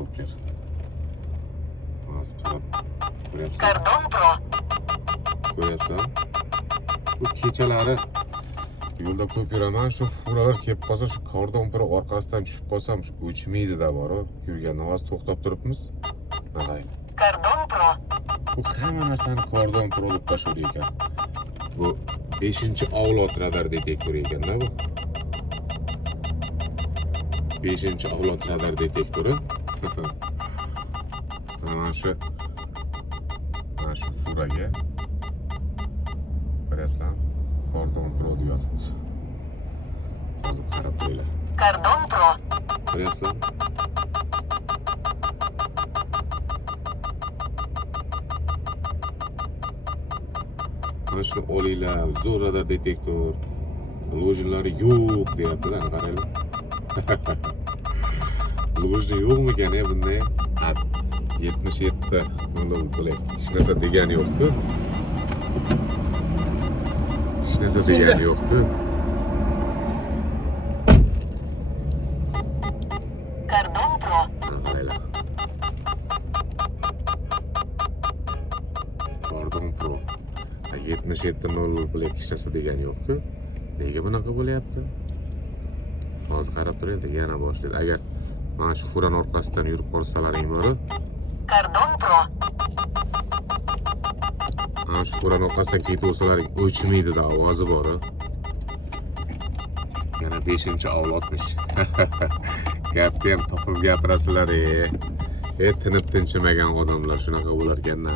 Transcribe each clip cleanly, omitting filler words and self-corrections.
Doppler. Hozir qarab ko'ryapsan. Cordon Pro. Ko'ryapsan? Bu kechalari yo'lda ko'p yuraman, shu furalar kelib qolsa, shu Cordon Pro orqasidan tushib qolsam, shu o'chmaydi-da bor, yurganda hozir to'xtab turibmiz. Qarang. Cordon Pro. Bu hamma narsani Cordon Pro deb tashlar ekan. Bu 5-avlod radar detektori ekanda bu. 5-avlod radar detektori. Mana shu furaga qarasam Cordon Pro deb yotibdi. Hozir qarab qo'yinglar. Cordon Pro. Ko'ryapsizlar? Mana shuni olinglar, zo'r radar detektor. Lojinlari yo'q deyaptilar, qaranglar. Lojin yo'qmikan bunday? 77 bunday bo'lay. Hech narsa degani yo'q-ku. Hech narsa degani yo'q-ku. Cordon Pro. Qaranglar. Cordon Pro. 77.0 bo'lay, hech narsa degani yo'q-ku. Nega bunaqa bo'lyapti? Hozir qarab turaylik, yana boshlaydi. Agar mana shu furan orqasidan yurib qolsalaring bor. Cordon Pro. Mana shu furan orqasidan ketib olsalaring o'chmaydi-da, ovozi bor. Yana 5-avlodmish. Gapni ham topib gapirasizlar-ey. Tinib tinchimagan odamlar shunaqa bo'lar ekan-da.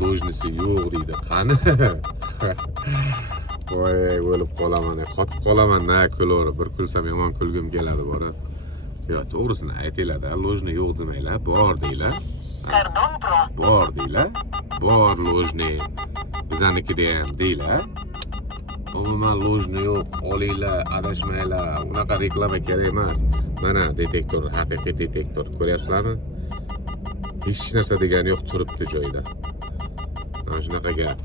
Lojnisi yo'q deydi. Qani? Voy, o'lib qolaman, qotib qolaman-da, kulib. Bir kulsam yomon kulgim keladi bor. Yo, to'g'risini aytinglar-da, lojni yo'q demanglar, bor deylar. Cordon Pro. Bor deylar. Bor lojni. Bizaniki ham deylar. Umuman lojni yo'q, olinglar, adashmanglar. Unaqa reklama kerak emas. Mana detektor, haqiqiy detektor. Ko'ryapsizlarmi? Hech narsa degani yo'q, turibdi joyida. Mana shunaqa gap.